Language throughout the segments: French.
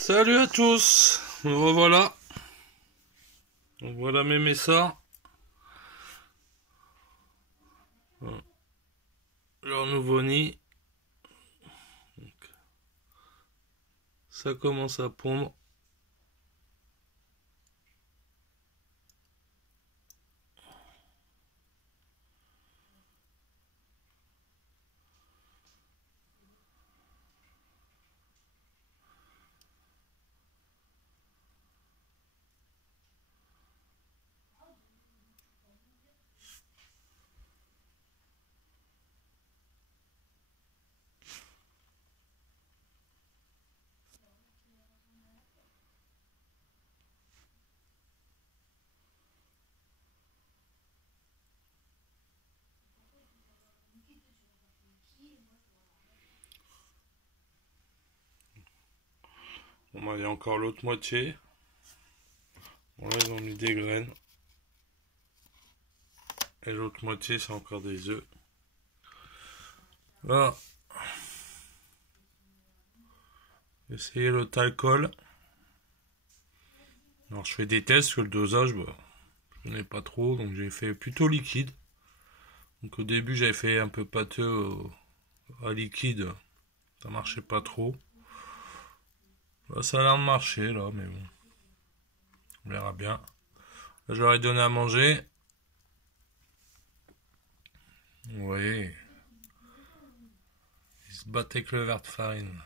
Salut à tous, me revoilà. Donc voilà mes messards. Leur nouveau nid. Donc, ça commence à pondre. Bon bah il y a encore l'autre moitié. Bon là ils ont mis des graines. Et l'autre moitié c'est encore des œufs. Là, j'ai essayé le alcool. Alors je fais des tests sur le dosage, bah, je n'ai pas trop, donc j'ai fait plutôt liquide. Donc au début j'avais fait un peu pâteux à liquide, ça marchait pas trop. Là, ça a l'air de marcher là, mais bon, on verra bien. Là, je leur ai donné à manger. Vous voyez, ils se battent avec le verre de farine.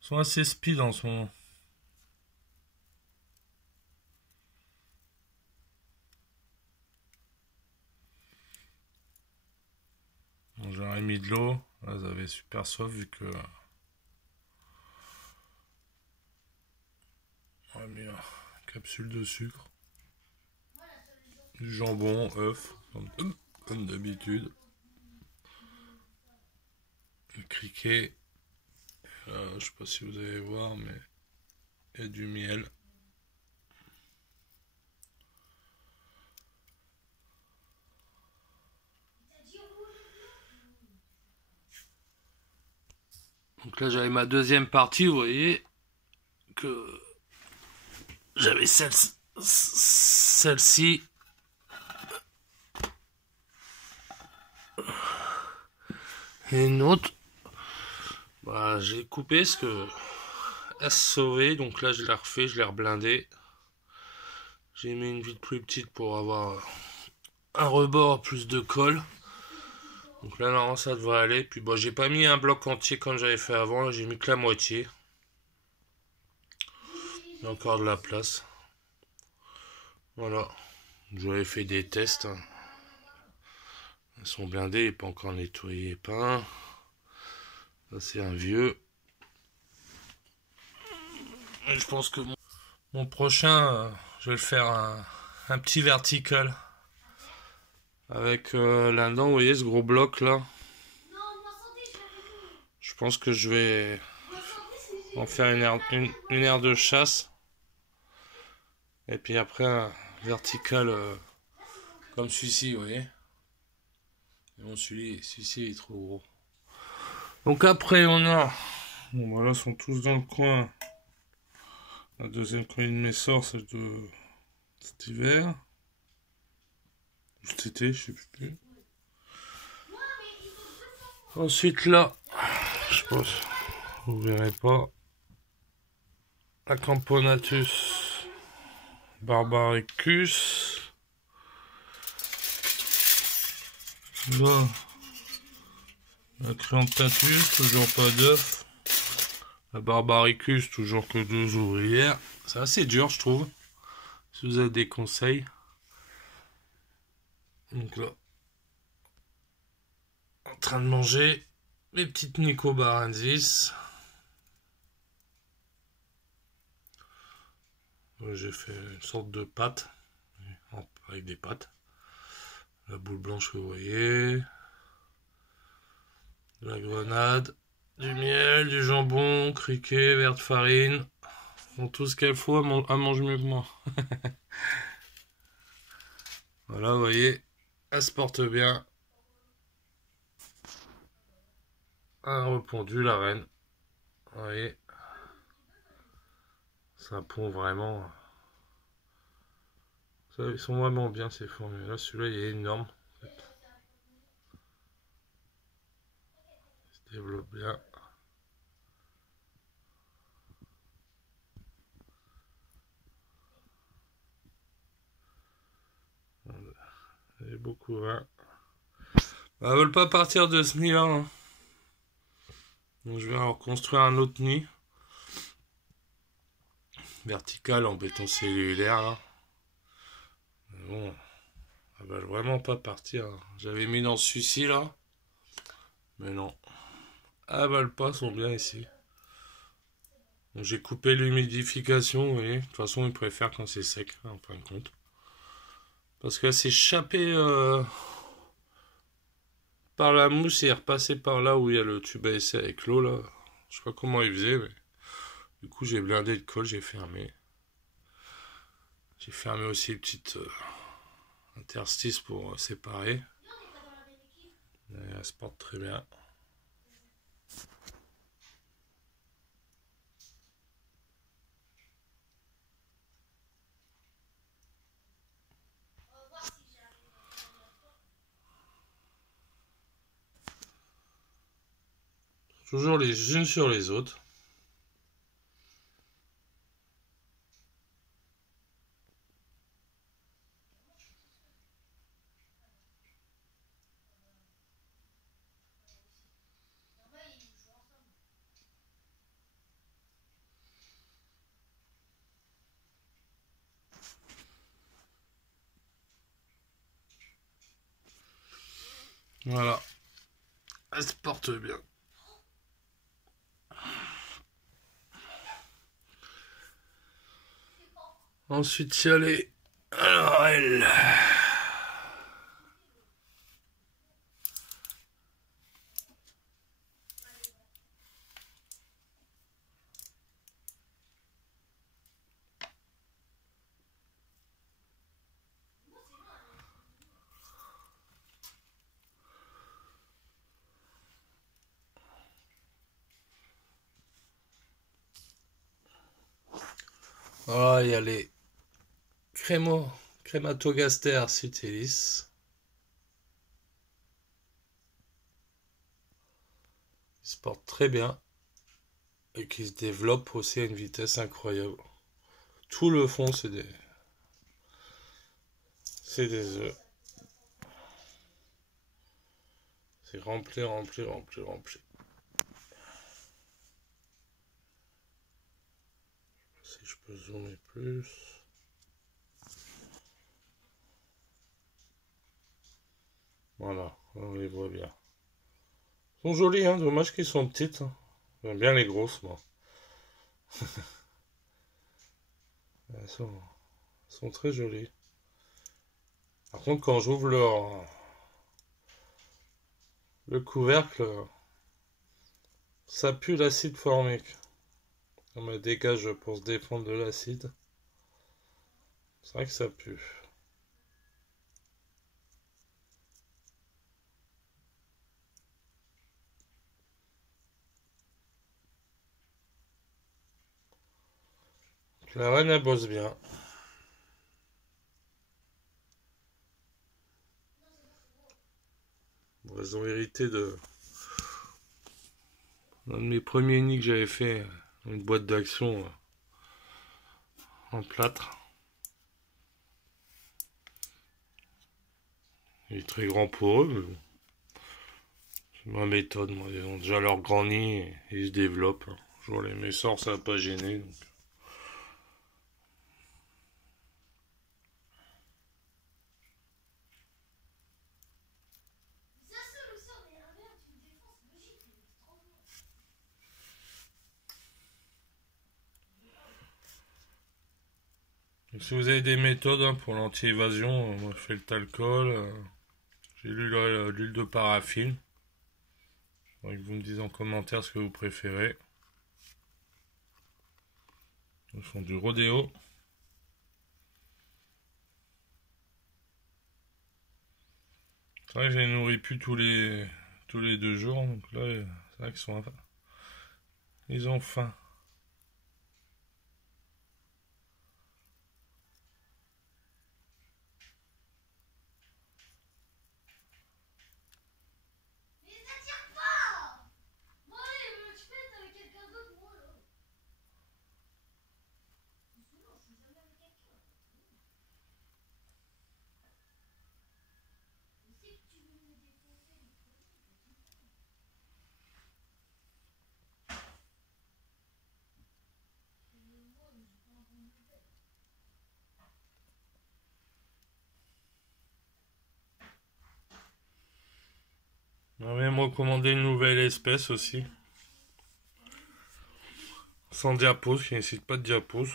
Ils sont assez speed en ce moment. J'aurais mis de l'eau. Là, ils avaient super soif vu que... J'aurais mis une capsule de sucre. Du jambon, œuf, comme d'habitude. Le criquet. Je sais pas si vous allez voir, mais il y a du miel. Donc là j'avais ma deuxième partie, vous voyez que j'avais celle-ci et une autre. Bah, j'ai coupé parce que elle se sauvait, donc là je l'ai refait, je l'ai reblindé. J'ai mis une vitre plus petite pour avoir un rebord plus de colle. Donc là normalement ça devrait aller. Puis bon, j'ai pas mis un bloc entier comme j'avais fait avant, j'ai mis que la moitié. Il y a encore de la place. Voilà. J'avais fait des tests. Elles sont blindées, pas encore nettoyées, peints. Ça c'est un vieux. Et je pense que mon prochain, je vais le faire un petit vertical. Avec là-dedans, vous voyez ce gros bloc là. Je pense que je vais en faire une aire de chasse. Et puis après un vertical comme celui-ci, vous voyez. Mais bon, celui-ci est trop gros. Donc après on a... Bon voilà, ils sont tous dans le coin. La deuxième colonie de mes sorts, celle de cet hiver. Cet été, je sais plus. Ensuite là, je pense, vous verrez pas. Acamponatus barbaricus. Là, la Cleantatus, toujours pas d'œuf. La barbaricus, toujours que 2 ouvrières. C'est assez dur, je trouve. Si vous avez des conseils. Donc là, en train de manger les petites Nicobarensis. J'ai fait une sorte de pâte avec des pâtes. La boule blanche que vous voyez. De la grenade, du miel, du jambon, criquet, verre de farine. Bon, tout ce qu'elle faut, elle mange mieux que moi. Voilà, vous voyez, elle se porte bien. Elle a répondu, la reine. Vous voyez, ça pond vraiment. Ça, ils sont vraiment bien ces formules. Là, celui-là, il est énorme. Il se développe bien. Il y a beaucoup, hein. Elles veulent pas partir de ce nid-là. Hein. Donc, je vais en construire un autre nid. Vertical en béton cellulaire, là. Mais bon, elles veulent vraiment pas partir. Hein. J'avais mis dans celui-ci, là. Mais non. Elles veulent pas, sont bien ici. J'ai coupé l'humidification, vous voyez. De toute façon, ils préfèrent quand c'est sec, en fin de compte. Parce qu'elle s'est échappée par la mousse et est repassée par là où il y a le tube à essai avec l'eau, là. Je sais pas comment ils faisaient, mais... Du coup, j'ai blindé le col, j'ai fermé. J'ai fermé aussi le petit interstice pour séparer. Et elle se porte très bien. Toujours les unes sur les autres. Voilà. Elle se porte bien. Ensuite, il y a les... Alors, elle... Voilà, il y a les Crématogaster sutilis. Ils se portent très bien et qui se développent aussi à une vitesse incroyable. Tout le fond, c'est des œufs. C'est rempli, rempli, rempli, rempli. Si je peux zoomer plus. Voilà, on les voit bien. Ils sont jolis, hein, dommage qu'ils sont petites. Hein. J'aime bien les grosses, moi. Elles sont très jolies. Par contre, quand j'ouvre le couvercle, ça pue l'acide formique. On me dégage pour se défendre de l'acide. C'est vrai que ça pue. La reine, elle bosse bien. Bon, elles ont hérité de... Un de mes premiers nids que j'avais fait, une boîte d'action en plâtre. Il est très grand pour eux, mais bon. C'est ma méthode, moi. Ils ont déjà leur grand nid et ils se développent. Hein. Je vois les messors, ça n'a pas gêné. Donc. Donc, si vous avez des méthodes hein, pour l'anti-évasion, moi je fais le talcol, j'ai lu l'huile de paraffine. Donc vous me dites en commentaire ce que vous préférez. Ils font du rodéo. C'est vrai que je les nourris plus tous les 2 jours, donc là, c'est vrai qu'ils ils ont faim. On va même recommander une nouvelle espèce aussi. Sans diapos, qui nécessite pas de diapos.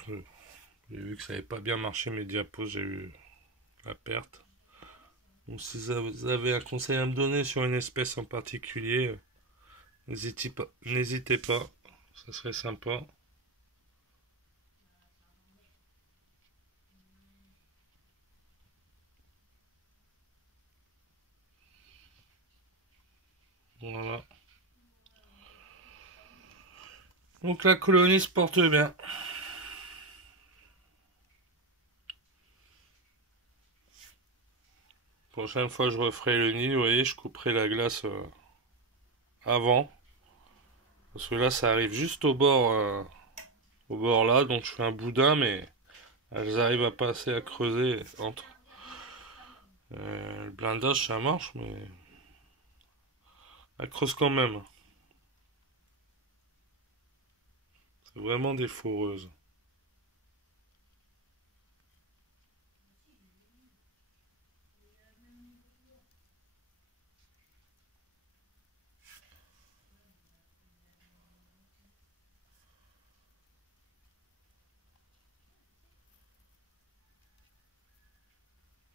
J'ai vu que ça n'avait pas bien marché mes diapos, j'ai eu la perte. Donc si vous avez un conseil à me donner sur une espèce en particulier, n'hésitez pas, ça serait sympa. Voilà. Donc la colonie se porte bien. Prochaine fois je referai le nid, vous voyez, je couperai la glace avant. Parce que là ça arrive juste au bord là, donc je fais un boudin, mais elles arrivent à passer à creuser entre. Le blindage ça marche, mais elles creusent quand même. C'est vraiment des foreuses.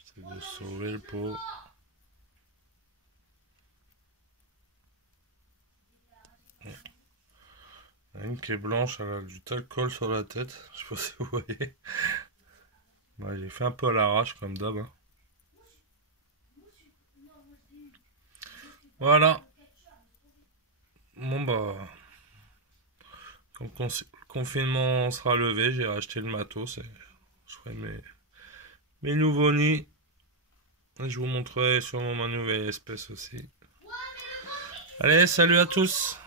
C'est de sauver le pot. Une qui est blanche, elle a du talcol sur la tête. Je sais pas si vous voyez. Ouais, j'ai fait un peu à l'arrache comme d'hab. Hein. Voilà. Bon bah, quand le confinement sera levé, j'ai racheté le matos et je ferai mes nouveaux nids. Et je vous montrerai sûrement ma nouvelle espèce aussi. Allez, salut à tous!